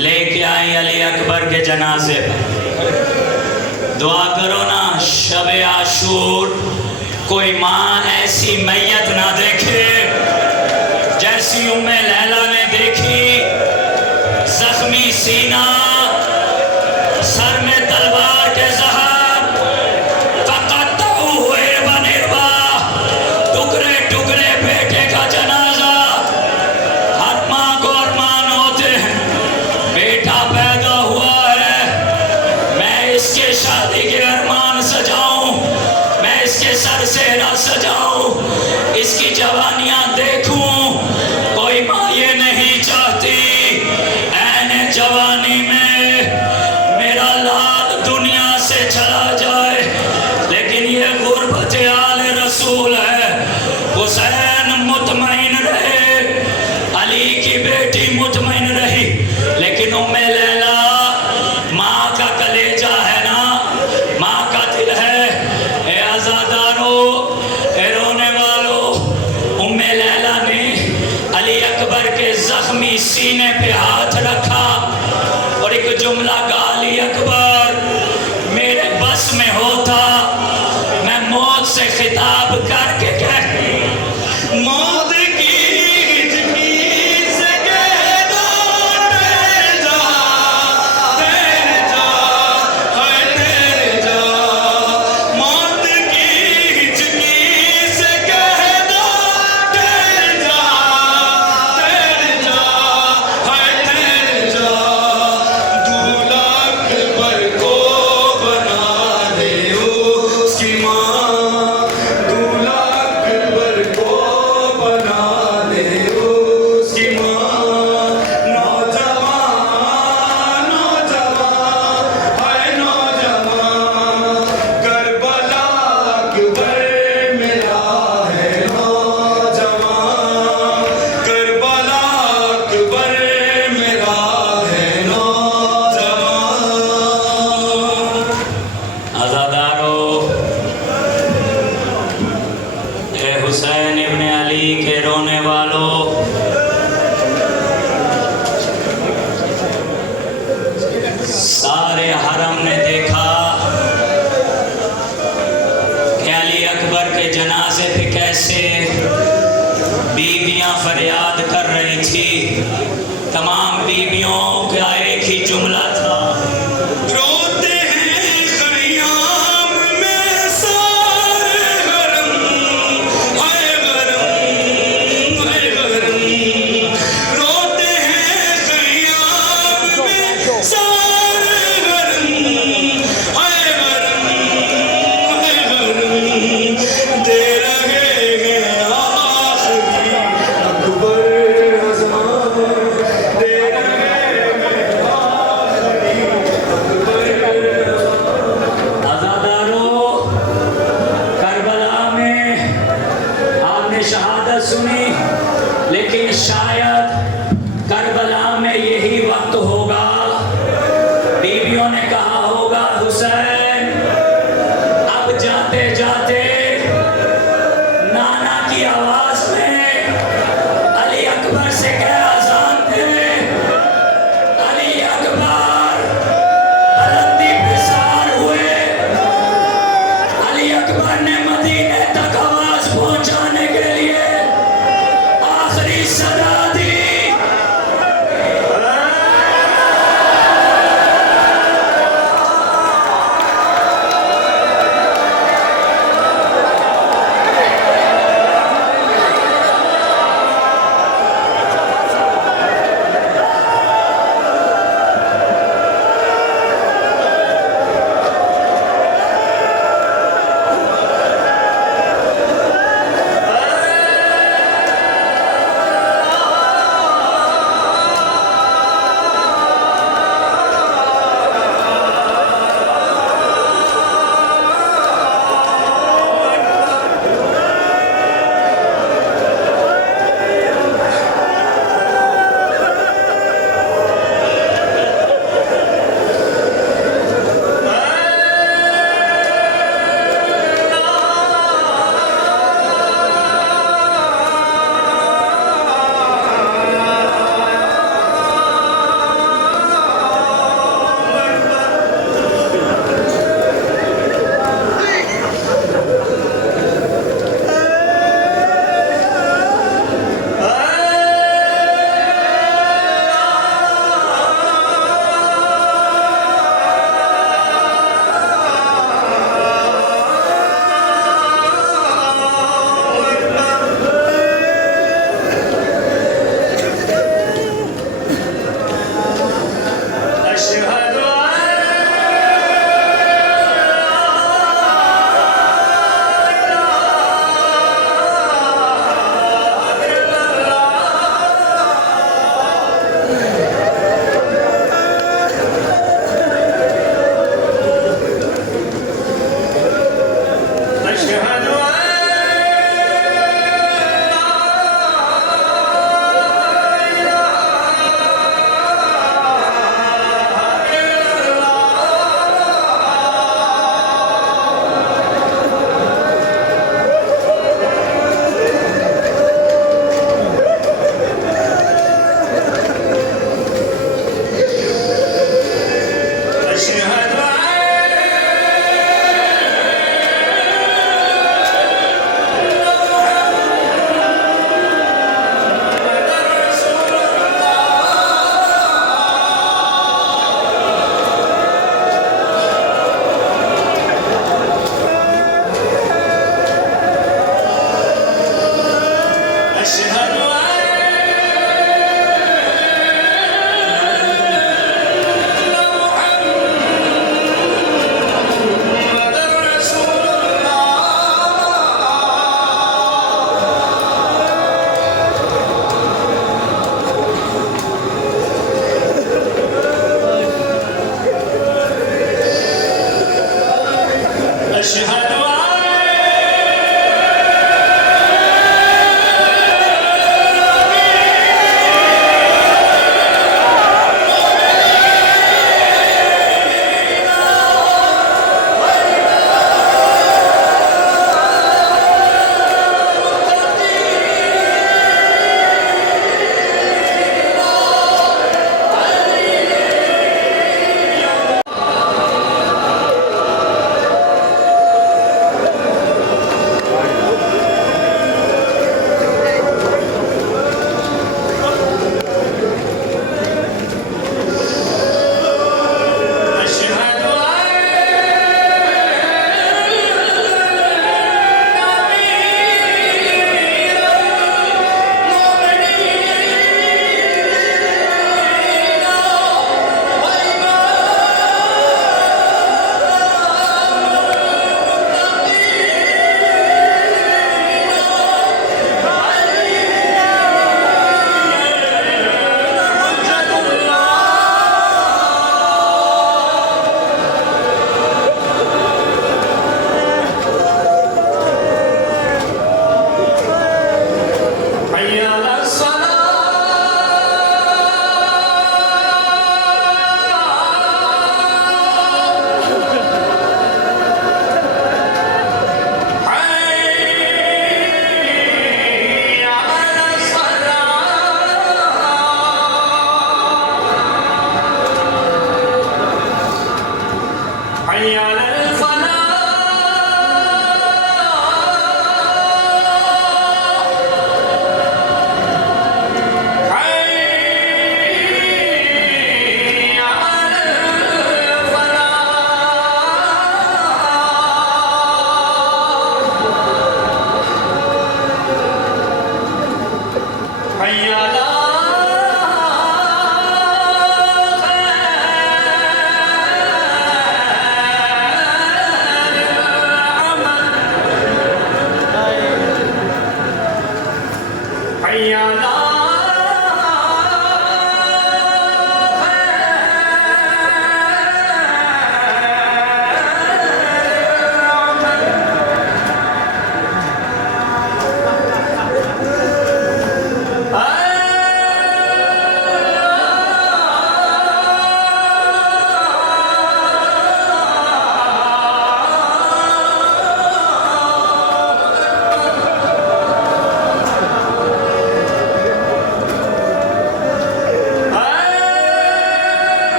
लेके आई अली अकबर के जनाजे पर। दुआ करो ना शबे आशूर कोई माँ ऐसी मैयत ना देखे जैसी उम्मे लैला ने देखी। जख्मी सीना, सर में तलवार के जहर, तकत्तउ हुए बनिर्वा, टुकड़े टुकड़े बेटे का जनाजा। हर माँ को अरमान होते हैं बेटा पैदा हुआ है, मैं इसके शादी के अरमान सजाऊं, मैं इसके सर सेहरा सजाऊं, इसकी जवानियां देखूं। कोई माँ ये नहीं चाहती ऐने जवानी में मेरा लाल दुनिया से चला जाए, लेकिन ये गुर्बत आले रसूल है। हुसैन मुतमईन रहे, अली की बेटी मुतमईन रही, लेकिन उम्मे लैला माँ का कलेजा है ना, माँ का दिल है। ए आज़ादारों, ए रोने वालों, उम्मे लैला ने अली अकबर के जख्मी सीने पे हाथ रखा और एक जुमला गा, अली अकबर मेरे बस में होता मैं मौत से खिताब करके कहती, मौत की हिचकी से कह दो ठहर जा, ठहर जा, हाय ठहर जा। मौत की हिचकी से कह दो ठहर जा, ठहर जा, हाय ठहर जा। दूल्हा अकबर को बना दे उसकी माँ, दूल्हा अकबर को बना दे उसकी माँ। नौजवान, नौजवान, हाय नौजवान, करबला अकबर मेरा है नौजवान, करबला अकबर मेरा है नौजवान। आज़ादारों, ए हुसैन इब्ने अली के रोने वालों, सारे हरम ने देखा कि अली अकबर के जनाजे पे कैसे बीवियां फरियाद कर रही थी। तमाम बीवियों का एक ही जुमला था, रोते हैं खयाम में सारे हरम, हाय हरम, हाय हरम। रोते हैं खयाम में सारे हरम, हाय हरम, हाय हरम। दे रहे हैं आखिरी अकबर अज़ान, दे रहे हैं आखिरी अकबर अज़ान। आज़ादारों, करबला में आपने शहादत सुनी, लेकिन